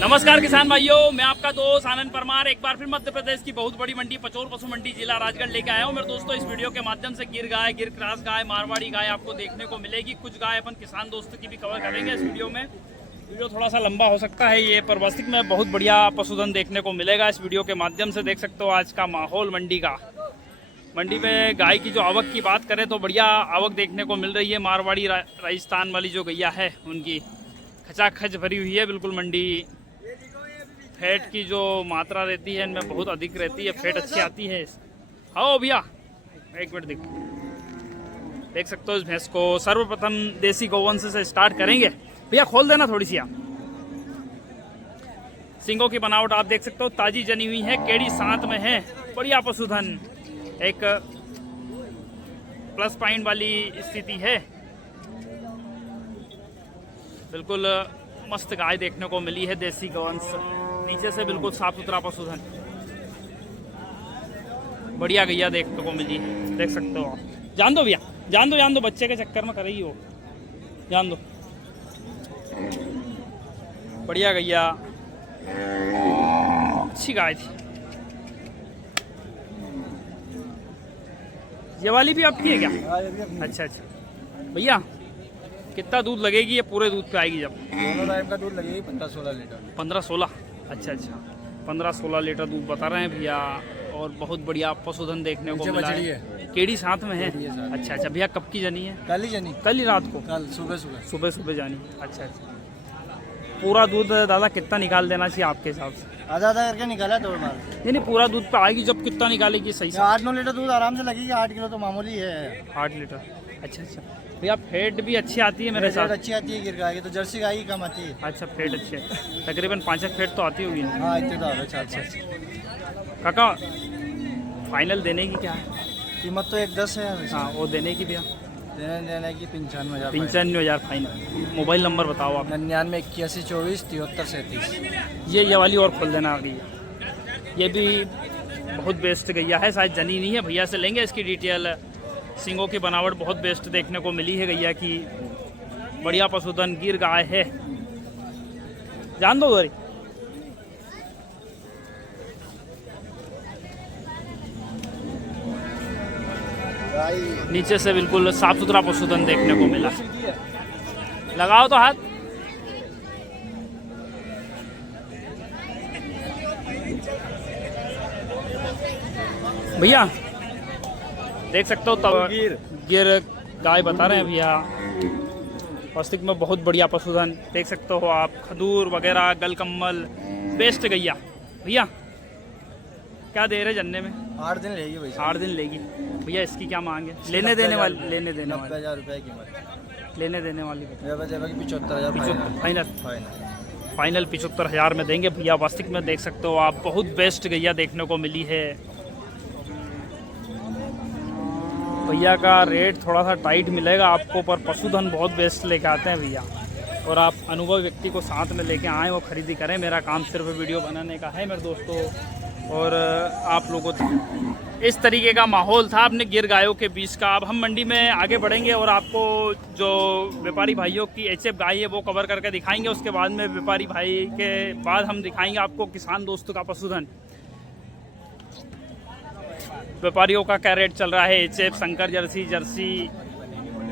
नमस्कार किसान भाइयों, मैं आपका दोस्त आनंद परमार एक बार फिर मध्य प्रदेश की बहुत बड़ी मंडी पचोर पशु मंडी जिला राजगढ़ लेके आया हूँ। मेरे दोस्तों, इस वीडियो के माध्यम से गिर गाय, गिर क्रॉस गाय, मारवाड़ी गाय आपको देखने को मिलेगी। कुछ गाय अपन किसान दोस्तों की भी कवर करेंगे इस वीडियो में। वीडियो थोड़ा सा लंबा हो सकता है ये, पर वास्तविक में बहुत बढ़िया पशुधन देखने को मिलेगा इस वीडियो के माध्यम से। देख सकते हो आज का माहौल मंडी का। मंडी में गाय की जो आवक की बात करें तो बढ़िया आवक देखने को मिल रही है। मारवाड़ी राजस्थान वाली जो गैया है उनकी खचाखच भरी हुई है बिल्कुल मंडी। फैट की जो मात्रा रहती है इनमें बहुत अधिक रहती है, फैट अच्छी आती है। आओ भैया एक मिनट देख सकते हो इस भैंस को। सर्वप्रथम देसी गौवंश से स्टार्ट करेंगे। भैया खोल देना थोड़ी सी आप। सिंगों की बनावट आप देख सकते हो, ताजी जनी हुई है, केड़ी साथ में है, बढ़िया पशुधन, एक प्लस पॉइंट वाली स्थिति है। बिल्कुल मस्त गाय देखने को मिली है, देसी गौवंश, नीचे से बिल्कुल साफ सुथरा पशुधन, बढ़िया गैया देखने को मिली है। देख सकते हो आप। जान दो भैया, जान दो, बच्चे के चक्कर में कर रही हो, जान दो। बढ़िया गैया, अच्छी गाय थी। ये वाली भी आपकी है क्या? अच्छा भैया, कितना दूध लगेगी ये पूरे दूध पे आएगी जब? दोनों टाइम का दूध लगेगी 15-16 लीटर। 15-16? अच्छा 15-16 लीटर दूध बता रहे हैं भैया। और बहुत बढ़िया पशुधन देखने को मिला है। केड़ी साथ में है? अच्छा भैया, कब की जनी है? कल ही जनी। कल ही रात को? कल सुबह जानी। अच्छा पूरा दूध दादा कितना निकाल देना चाहिए आपके हिसाब से? आधा करके निकाला दो बार। नहीं, पूरा दूध पे आएगी जब कितना निकालेगी सही से? 8-9 लीटर दूध आराम से लगेगी। 8 किलो तो मामूली है। 8 लीटर। अच्छा भैया, फेट भी अच्छी आती है मेरे साथ? अच्छी आती है गिर गाय की, तो जर्सी गाय की कम आती है। अच्छा, फेट अच्छी है, तकरीबन 5 फेट तो आती होगी। हाँ, इतने तो आ रहे। अच्छा काका, फाइनल देने की क्या है कीमत? तो 1.10 है। हाँ, वो देने की भैया? देने की 95,000। 95,000 फाइनल। मोबाइल नंबर बताओ आप। 99 81 24 73 37। ये वाली और खोल देना अभी। ये भी बहुत बेस्ट गैया है, शायद जनी नहीं है, भैया से लेंगे इसकी डिटेल। सिंगों की बनावट बहुत बेस्ट देखने को मिली है गैया की, बढ़िया पशुधन, गिर गाय है। जान दो उधर। नीचे से बिल्कुल साफ सुथरा पशुधन देखने को मिला। लगाओ तो हाथ। भैया देख सकते हो तब गिर गाय बता रहे हैं भैया। वास्तविक में बहुत बढ़िया पशुधन देख सकते हो आप। खदूर वगैरह, गलकम्मल, बेस्ट गैया। भैया क्या दे रहे जनने में? 8 दिन लेगी भाई। 8 दिन लेगी भैया। इसकी क्या मांगे? लेने देने वाली? 90,000 रुपये कीमत। लेने देने वाली 75,000 फाइनल 75,000 में देंगे भैया। वास्तविक में देख सकते हो आप, बहुत बेस्ट गैया देखने को मिली है। भैया का रेट थोड़ा सा टाइट मिलेगा आपको, पर पशुधन बहुत बेस्ट लेके आते हैं भैया। और आप अनुभवी व्यक्ति को साथ में लेके आएँ, वो खरीदी करें। मेरा काम सिर्फ वीडियो बनाने का है मेरे दोस्तों। और आप लोगों इस तरीके का माहौल था अपने गिर गायों के बीच का। अब हम मंडी में आगे बढ़ेंगे और आपको जो व्यापारी भाइयों की HF गाय है वो कवर करके दिखाएंगे। उसके बाद में व्यापारी भाई के बाद हम दिखाएंगे आपको किसान दोस्तों का पशुधन। व्यापारियों का क्या रेट चल रहा है, HF, संकर जर्सी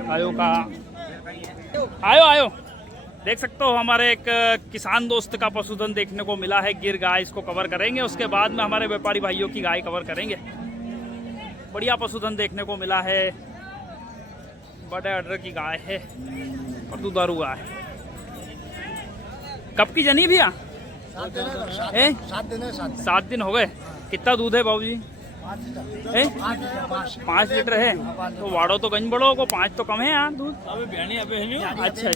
गायों का। आयो देख सकते हो, हमारे एक किसान दोस्त का पशुधन देखने को मिला है, गिर गाय। इसको कवर करेंगे, उसके बाद में हमारे व्यापारी भाइयों की गाय कवर करेंगे। बढ़िया पशुधन देखने को मिला है, बड़े ऑर्डर की गाय है और दुधारू गाय। कब की जनी भैया? 7 दिन हो गए। कितना दूध है बाबूजी? 5 लीटर है। तो वाड़ो तो गंज बड़ो को 5 तो कम है यार दूध। अच्छा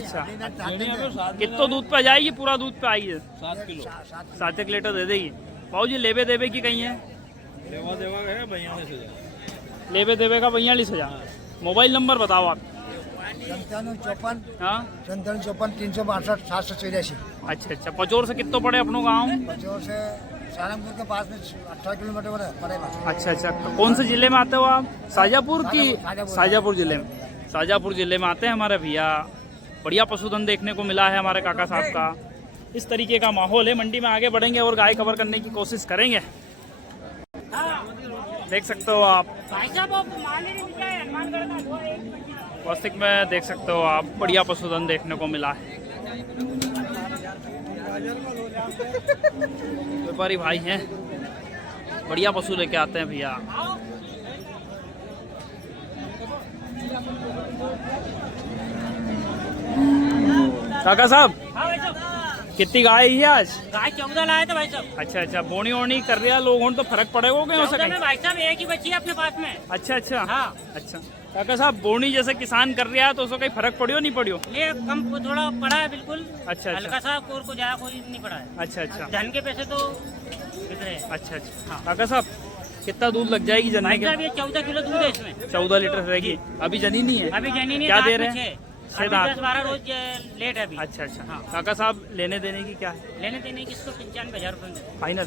कितना दूध पे आ जाएगी? पूरा दूध पे आएगी 7 किलो। 7 लीटर दे देगी बाबूजी। लेबे देवे की कहीं है? लेबे देवे का 42,000। मोबाइल नंबर बताओ आप। 9754। हाँ, 9754 362 784। अच्छा पचोर से कितना पड़े अपनों गाँव? पचोर से सहारनपुर के पास में 18 किलोमीटर पड़ेगा। अच्छा कौन से जिले में आते हो आप? शाजापुर की? शाजापुर जिले में। शाजापुर जिले में आते हैं हमारे भैया। बढ़िया पशुधन देखने को मिला है हमारे काका साहब का। इस तरीके का माहौल है मंडी में। आगे बढ़ेंगे और गाय कवर करने की कोशिश करेंगे। देख सकते हो आप वास्तविक में देख सकते हो आप बढ़िया पशुधन देखने को मिला है। व्यापारी भाई हैं, बढ़िया पशु लेके आते हैं भैया। काका साहब कितनी गाय है आज? गाय 14 लाए थे भाई साहब। अच्छा, बोनी ओनी कर रहा लोगों तो फर्क पड़ेगा क्या हो सके? भाई साहब एक ही बच्ची है अपने पास में। अच्छा हाँ। अच्छा काका साहब, बोनी जैसे किसान कर रहा है तो उसको कहीं फर्क पड़ियो नहीं पड़ियो? ये कम थोड़ा पड़ा है बिल्कुल। अच्छा हल्का सा कोर को ज्यादा कोई नहीं पड़ा है। अच्छा धन के पैसे तो कितने हैं। अच्छा हाँ। काका साहब कितना दूध लग जाएगी जनाई के? ये 14 किलो दूध है इसमें। 14 लीटर रहेगी। अभी जनी नहीं है? अभी जनी नहीं। क्या दे रहे हैं? 10-12 रोज लेट है अभी। अच्छा हाँ। काका साहब लेने देने की क्या है? लेने देने की इसको 95,000 रुपये फाइनल?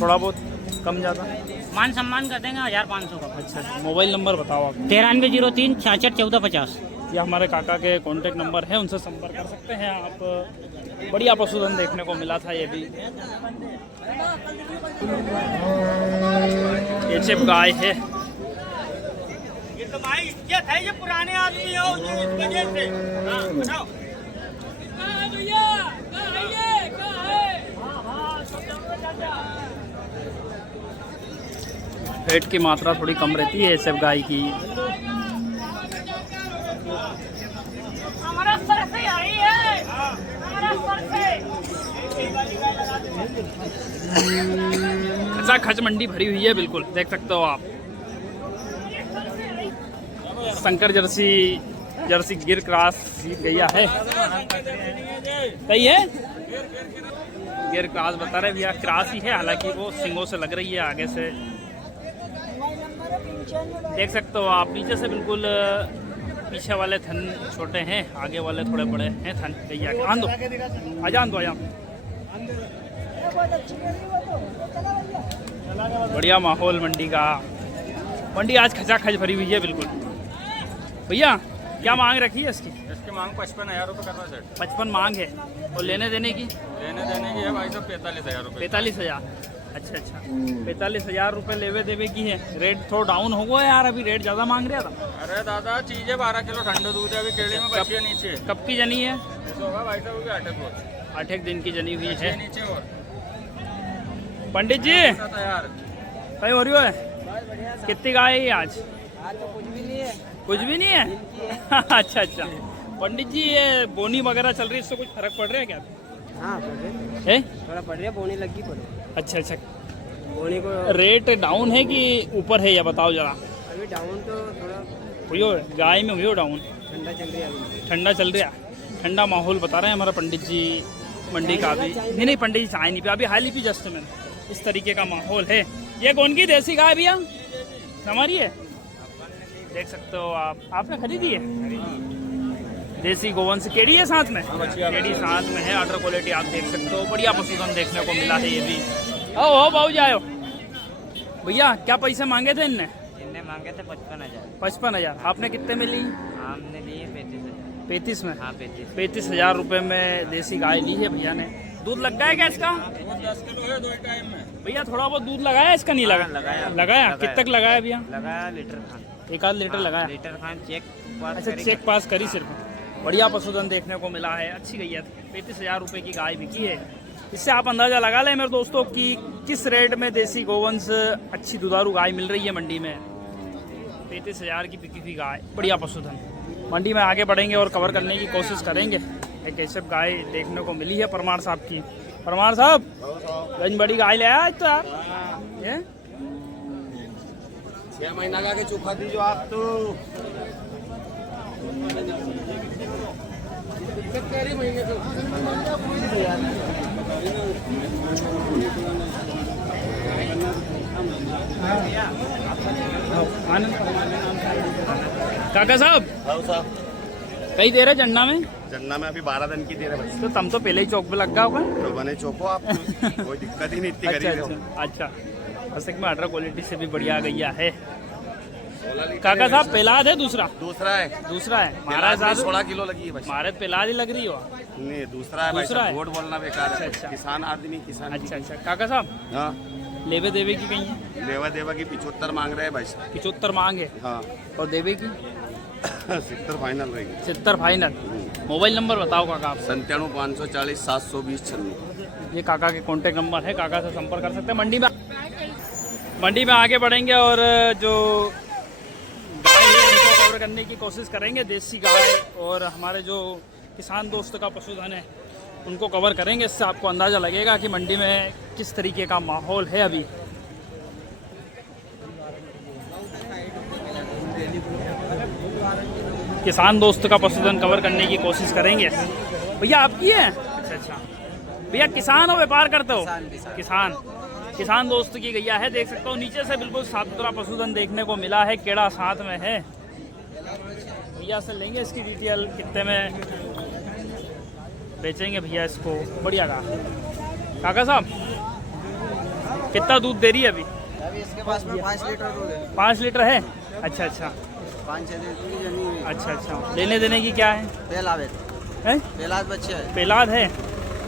थोड़ा बहुत कम ज्यादा मान सम्मान कर देंगे 1500 का। अच्छा, मोबाइल नंबर बताओ आप। 9303 66 14 50। ये हमारे काका के कांटेक्ट नंबर है, उनसे संपर्क कर सकते हैं आप। बढ़िया पशुधन देखने को मिला था ये भी। ये चिप गाय है। ये तो भाई इज्जत है, ये पुराने आदमी हो इस वजह से। बताओ फैट की मात्रा थोड़ी कम रहती है सब गाय की। हमारा सर से आई है, हमारा सर से। ऐसा खच मंडी भरी हुई है बिल्कुल, देख सकते हो आप। शंकर जर्सी गिर क्रॉस गैया है। सही है, गिर क्रॉस बता रहे भैया, क्रॉस ही है, हालांकि वो सिंगों से लग रही है आगे से। देख सकते हो आप नीचे से बिल्कुल पीछे वाले थन छोटे हैं, आगे वाले थोड़े बड़े हैं थन गैया के। आन दो आजा। बढ़िया माहौल मंडी का। मंडी आज खचाखच भरी हुई है बिल्कुल। भैया क्या मांग रखी है इसकी? इसकी मांग 55,000 रुपये करना सेठ। 55 मांग है, और लेने देने की? लेने देने की है भाई साहब 45,000 रुपये। 45,000। अच्छा 45,000 रुपये लेवे देवे की है। रेट थोड़ा डाउन हो गया यार, अभी रेट ज़्यादा मांग रहा था। अरे दादा चीज़ें 12 किलो ठंडो दूध है, अभी केड़ी में बची है नीचे। कब की जनी है? होगा भाई साहब 8 दिन की जनी हुई है। नीचे और पंडित जी तैयार कहीं हो रही है? कितनी गाय है आज? कुछ भी नहीं है। अच्छा पंडित जी, ये बोनी वगैरह चल रही है, इससे कुछ फर्क पड़ रहा है क्या? हाँ थोड़ा पड़ रही है, बोनी लगी पड़ी। अच्छा बोनी को रेट डाउन है कि ऊपर है, या बताओ जरा। अभी डाउन तो थोड़ा हुई गाय में हुई डाउन। ठंडा चल रही है अभी। ठंडा चल रहा है, ठंडा माहौल बता रहे हैं हमारा पंडित जी मंडी का भी। नहीं पंडित जी चाय नहीं पिया अभी, हाल ही पी जस्ट मैंने। इस तरीके का माहौल है। ये कौन की देसी गाय भैया? हमारी है, देख सकते हो आप। आपने खरीदी है? देसी गोवंश केड़ी है साथ में? केड़ी साथ में है, ऑर्डर क्वालिटी आप देख सकते हो। बढ़िया पशुधन देखने को मिला है ये भी। ओ बाबू जाओ भैया, क्या पैसे मांगे थे इनने मांगे थे 55,000। 55,000। आपने कितने में ली? हमने लिए 35,000। 35 में? हाँ 35,000 रुपये में देसी गाय ली है भैया ने। दूध लग गया क्या इसका? 10 किलो है 2 टाइम में। भैया थोड़ा बहुत दूध लगाया इसका? नहीं लगा? लगाया। कितने तक लगाया भैया? लगाया लीटर खान। 1 आध लीटर लगाया? Litre Khan cheque pass. अच्छा चेक पास करी सिर्फ। बढ़िया पशुधन देखने को मिला है, अच्छी गई है। 35,000 रुपये की गाय बिकी है। इससे आप अंदाजा लगा लें मेरे दोस्तों कि किस रेट में देसी गोवंश अच्छी दुधारू गाय मिल रही है मंडी में। 35,000 की बिकी हुई गाय, बढ़िया पशुधन। मंडी में आगे बढ़ेंगे और कवर करने की कोशिश करेंगे। एक ऐसे गाय देखने को मिली है परमार साहब की। परमार साहब गंज बड़ी गाय ले आया तो यार। ये 6 महीना का के चोखा दीजिए आप तो। काका साहब कई दे रहे झंडा में? जन्ना में अभी 12 दिन की दे रहे भाई। तो तुम तो पहले ही चौक पे लग गया होगा। तो बने चौको आप, कोई दिक्कत ही नहीं, इतनी गरीब हो। अच्छा। असल में ऑर्डर क्वालिटी से भी बढ़िया गैया है। काका साहब पेलाद है दूसरा दूसरा है दूसरा है महाराज साहब 16 किलो लगी है भाई। महाराज पेलाद ही लग रही हो। नहीं दूसरा है भाई दूसरा है। साहब, झूठ बोलना बेकार है। अच्छा। किसान आदमी किसान अच्छा अच्छा काका साहब हाँ लेवे देवे की कहीं है लेवा देवा की 75 मांग रहे हैं भाई साहब। 75 मांगे हाँ और देवे की 70 फाइनल रहेगी। 70 फाइनल। मोबाइल नंबर बताओ काका आप। 97 540 720 96। ये काका के कांटेक्ट नंबर है, काका से संपर्क कर सकते हैं। मंडी में आगे बढ़ेंगे और जो गाय है उनको कवर करने की कोशिश करेंगे। देसी गाय और हमारे जो किसान दोस्त का पशुधन है उनको कवर करेंगे। इससे आपको अंदाज़ा लगेगा कि मंडी में किस तरीके का माहौल है अभी। किसान दोस्त का पशुधन कवर करने की कोशिश करेंगे। भैया आपकी है? अच्छा अच्छा भैया किसान हो व्यापार करते हो? किसान दोस्त की गैया है, देख सकते हो नीचे से बिल्कुल साफ सुथरा पशुधन देखने को मिला है। केड़ा साथ में है, भैया से लेंगे इसकी डिटेल कितने में बेचेंगे भैया इसको। बढ़िया काका साहब कितना दूध दे रही है अभी? अभी इसके पास में 5 लीटर दूध है। 5 लीटर है। अच्छा अच्छा 5-6 दिन की जनी हुई। अच्छा अच्छा लेने देने की क्या है? पेलाद बच्चे है। पेलाद है।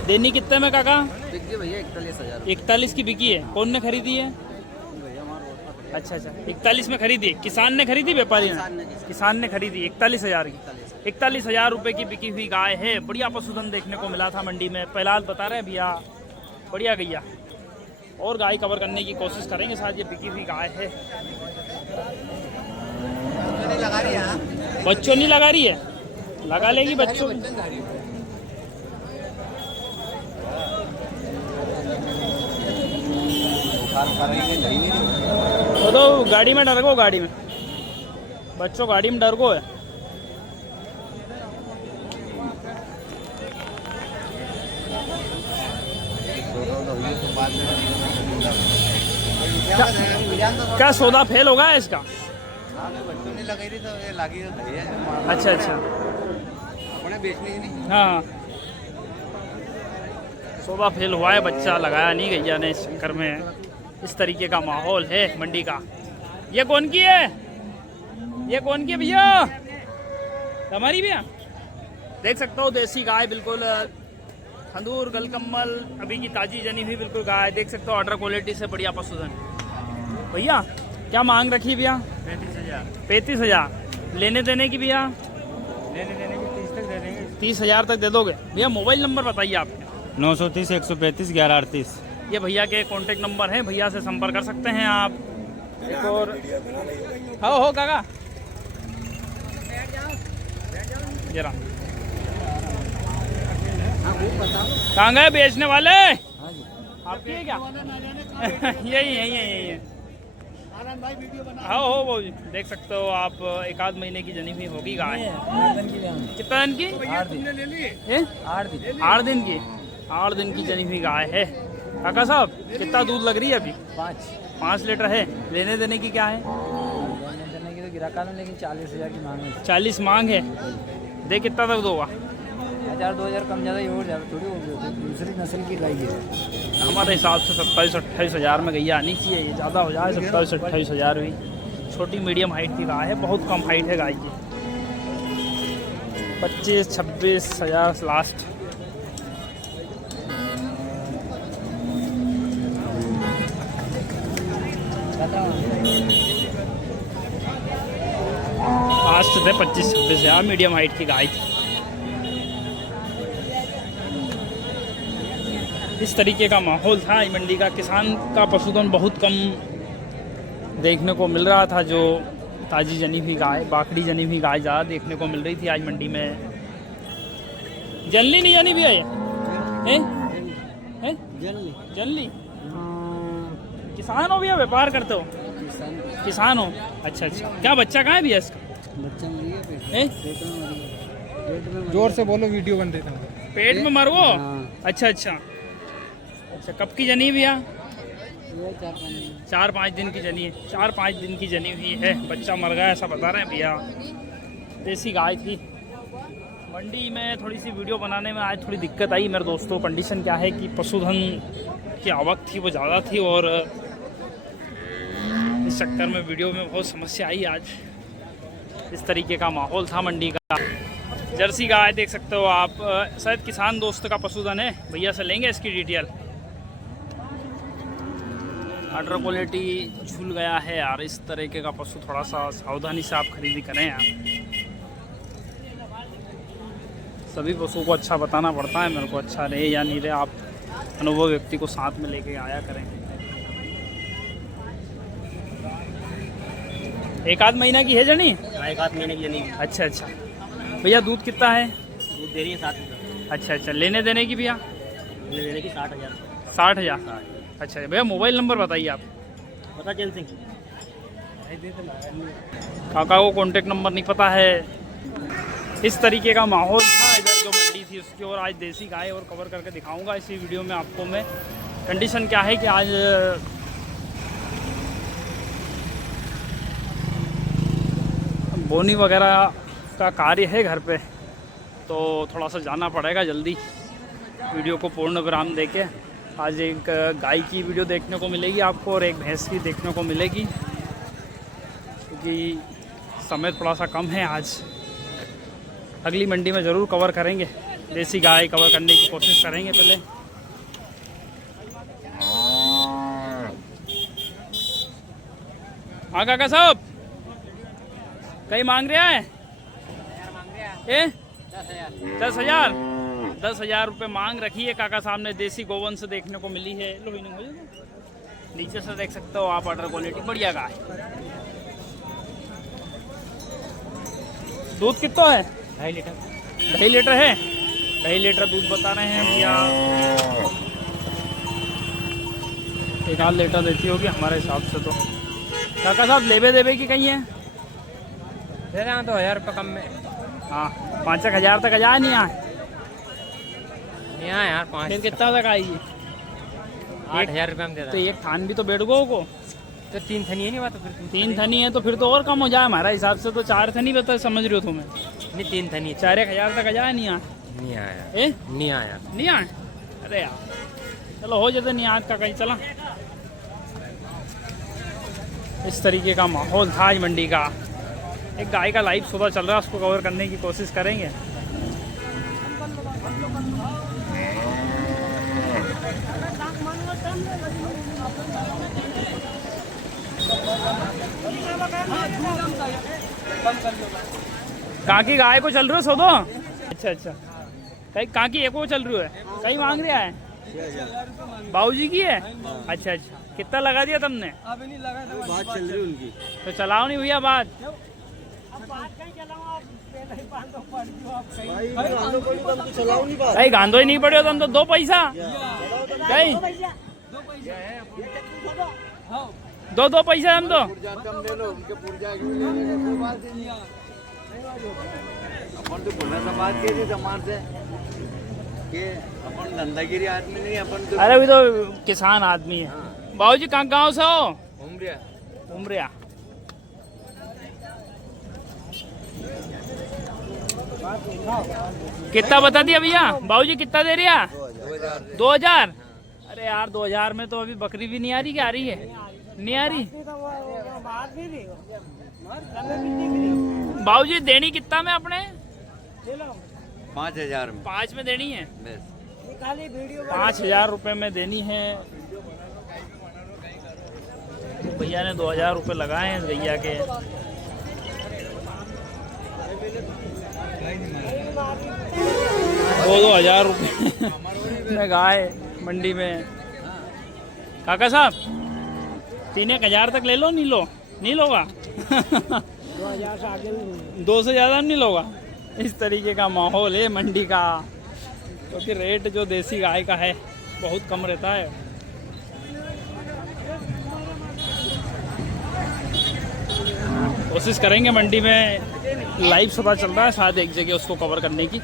देनी कितने में काका? बिकी भैया 41,000। 41 की बिकी है। कौन ने खरीदी है? भैया हमारा अच्छा अच्छा 41 में खरीदी। किसान ने खरीदी व्यापारी ने? किसान ने खरीदी 41,000 की। 41,000 रुपए की बिकी हुई गाय है। बढ़िया पशुधन देखने को मिला था मंडी में। पेलाद बता रहे हैं भैया, बढ़िया गैया। और गाय कवर करने की कोशिश करेंगे। साथ ये बिकी हुई गाय है। बच्चों नहीं लगा रही है, लगा लेगी बच्चों। तो गाड़ी में डर गो, गाड़ी में बच्चों गाड़ी में डर गो है। क्या सौदा फेल होगा इसका? अच्छा अच्छा हाँ सौदा फेल हुआ है, बच्चा लगाया नहीं गैया ने। इस चक्कर में इस तरीके का माहौल है मंडी का। ये कौन की है? ये कौन की है भैया? हमारी भैया देख सकते हो देसी गाय बिल्कुल खंदूर गलकम्मल अभी की ताजी जनी हुई बिल्कुल गाय। देख सकते हो ऑर्डर क्वालिटी से बढ़िया पशुधन। भैया क्या मांग रखी है भैया? 35,000। लेने देने की भैया? लेने देने की 30 तक दे देंगे। 30,000 तक दे दोगे भैया? मोबाइल नंबर बताइए आपके। 930 135 1138। ये भैया के कांटेक्ट नंबर है, भैया से संपर्क कर सकते हैं आप। एक और हो काका जरा कहाँ गए बेचने वाले? आपकी है क्या? यही है। हाँ वो देख सकते हो आप। 1 महीने की जनी हुई होगी गाय। कितना दिन की? 8 दिन की। 8 दिन की जनी हुई गाय है। काका साहब कितना दूध लग रही है अभी? 5 लीटर है। लेने देने की क्या है? लेने देने की तो गिराका में, लेकिन 40,000 की मांग है। 40 मांग है। दे कितना तक दोगा? 1,000-2,000 कम ज़्यादा ही और ज़्यादा थोड़ी होगी। दूसरी नस्ल की गाय है। हमारे हिसाब से 27-28 हज़ार में गैया आनी चाहिए। ये ज़्यादा हो जाए 27-28 हज़ार हुई। छोटी मीडियम हाइट की गाय है, बहुत कम हाइट है गाय की। 25-26 हज़ार लास्ट। लास्ट थे 25-26 हज़ार मीडियम हाइट की गाय थी। इस तरीके का माहौल था मंडी का। किसान का पशुधन बहुत कम देखने को मिल रहा था। जो ताजी जनी हुई गाय, बाकड़ी जनी हुई गाय ज़्यादा देखने को मिल रही थी आज मंडी में। जनली नहीं जानी भी है जनली। किसान हो भैया व्यापार करते हो? किसान हो। अच्छा अच्छा क्या बच्चा कहाँ है भैया इसका? जोर से बोलो, वीडियो बन रही है। पेट में मर वो? अच्छा अच्छा कब की जनी भैया? 4-5 दिन की जनी है। 4-5 दिन की जनी हुई है, बच्चा मर गया ऐसा बता रहे हैं भैया। देसी गाय थी। मंडी में थोड़ी सी वीडियो बनाने में आज थोड़ी दिक्कत आई मेरे दोस्तों। कंडीशन क्या है कि पशुधन की आवक थी वो ज़्यादा थी और इस चक्कर में वीडियो में बहुत समस्या आई आज। इस तरीके का माहौल था मंडी का। जर्सी गाय देख सकते हो आप, शायद किसान दोस्त का पशुधन है। भैया से लेंगे इसकी डिटेल। ऑर्डर क्वालिटी झूल गया है यार। इस तरीके का पशु थोड़ा सा सावधानी से आप खरीदी करें यार। सभी पशुओं को अच्छा बताना पड़ता है, मेरे को अच्छा रहे या नहीं रहे, आप अनुभव व्यक्ति को साथ में लेके आया करें। एक आध महीना की है जनी? एक आध महीने की जनी। अच्छा अच्छा। भैया दूध कितना है? दूध दे रही है 7 लीटर। अच्छा अच्छा। लेने देने की भैया? ले देने की 60,000। 60,000। अच्छा भैया मोबाइल नंबर बताइए आप। पता चल सिंह काका को कॉन्टेक्ट नंबर नहीं पता है। इस तरीके का माहौल था इधर जो मंडी थी उसकी। और आज देसी गाय और कवर करके दिखाऊंगा इसी वीडियो में आपको मैं। कंडीशन क्या है कि आज बोनी वगैरह का कार्य है घर पे, तो थोड़ा सा जाना पड़ेगा जल्दी। वीडियो को पूर्ण विराम देके आज एक गाय की वीडियो देखने को मिलेगी आपको और एक भैंस की देखने को मिलेगी, क्योंकि समय थोड़ा सा कम है आज। अगली मंडी में ज़रूर कवर करेंगे, देसी गाय कवर करने की कोशिश करेंगे पहले। हाँ काका साहब, कहीं मांग रहा है? 10,000। 10,000 रुपये मांग रखी है काका साहब ने। देसी गोवंश देखने को मिली है। लो नीचे से देख सकते हो आप, ऑर्डर क्वालिटी बढ़िया गाय। दूध कितना है? 2.5 लीटर। 2.5 लीटर है। 2.5 लीटर दूध बता रहे हैं भैया। 1 आध लीटर देती होगी हमारे हिसाब से तो। काका साहब लेबे देबे की कहीं है? दे रहा हूँ 2,000 रुपये कम में। हाँ 5,000 तक आ जाए नहीं यहाँ? यहाँ यार 5। फिर कितना तक आएगी? 8,000 रुपये में दे रहा तो एक थान भी तो बैठ गो को। तो 3 थनी है नहीं बात, तो फिर 3 थनी है तो फिर तो और कम हो जाए हमारा हिसाब से। तो 4 थनी बता, समझ रहे हो तुम्हें? नहीं 3 थनी। 4,000 तक आ जाए नहीं यहाँ? नहीं आया। ए नहीं आया। नहीं आए? अरे यार चलो हो जाते नहीं आज का कहीं। चला इस तरीके का माहौल था आज मंडी का। एक गाय का लाइव सौदा चल रहा है, उसको कवर करने की कोशिश करेंगे। कहाँ की गाय को चल रहे हो सौदो? अच्छा अच्छा। कहीं कहाँ की एको चल रही है? कहीं मांग रहा है? बाबूजी की है? अच्छा अच्छा। कितना लगा दिया तुमने? अभी नहीं लगा, बात चल रही उनकी। तो चलाओ नहीं भैया बात। कहीं गांधो ही नहीं पड़े हो तुम तो। 2 पैसा कहीं 2 पैसा हम तो। अपन तो बोलना समाज के समाज से कि अपन धंधागिरी आदमी नहीं, अपन तो अरे अभी तो किसान आदमी है। बाबूजी कहाँ गाँव से हो? उमरिया। कितना बता दिया भैया? बाबूजी कितना दे रही है? 2,000। अरे यार 2,000 में तो अभी बकरी भी नहीं आ रही। क्या आ रही है? नहीं आ रही। बाबूजी देनी कितना में अपने? 5,000 में। 5 में देनी है। 5,000 रुपये में देनी है। भैया ने 2,000 रुपये लगाए हैं भैया के। 2,000 रुपये में गाय मंडी में। काका साहब 3,000 तक ले लो। नहीं लो? नहीं लोगा? 2 से ज़्यादा नहीं लोगा? इस तरीके का माहौल है मंडी का, क्योंकि रेट जो देसी गाय का है बहुत कम रहता है। कोशिश करेंगे मंडी में लाइव सौदा चल रहा है, शायद एक जगह उसको कवर करने की।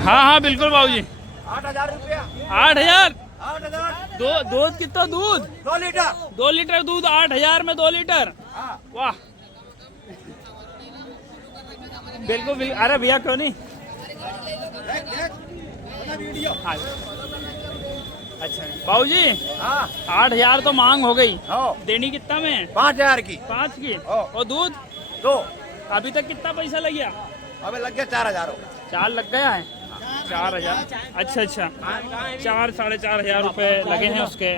हाँ हाँ बिल्कुल बाबूजी। 8,000 रुपया। 8,000। 8,000। दूध कितना? दूध 2 लीटर। 2 लीटर दूध 8,000 में 2 लीटर। वाह बिल्कुल बिल्कुल। अरे भैया क्यों नहीं। हाँ। अच्छा बाबू जी, हाँ 8,000 तो मांग हो गई, हाँ देनी कितना में? 5,000 की 5 की। हाँ। और दूध 2 अभी तक कितना पैसा लग गया? अबे लग गया 4,000। 4 लग गया है। 4,000। अच्छा अच्छा, 4-4,500 रुपए लगे हैं उसके।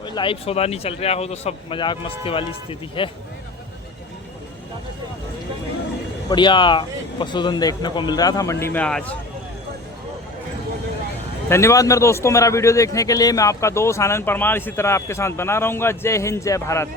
कोई लाइव सौदा नहीं चल रहा हो तो सब मजाक मस्ती वाली स्थिति है। बढ़िया पशुधन देखने को मिल रहा था मंडी में आज। धन्यवाद मेरे दोस्तों मेरा वीडियो देखने के लिए। मैं आपका दोस्त आनंद परमार इसी तरह आपके साथ बना रहूँगा। जय हिंद जय भारत।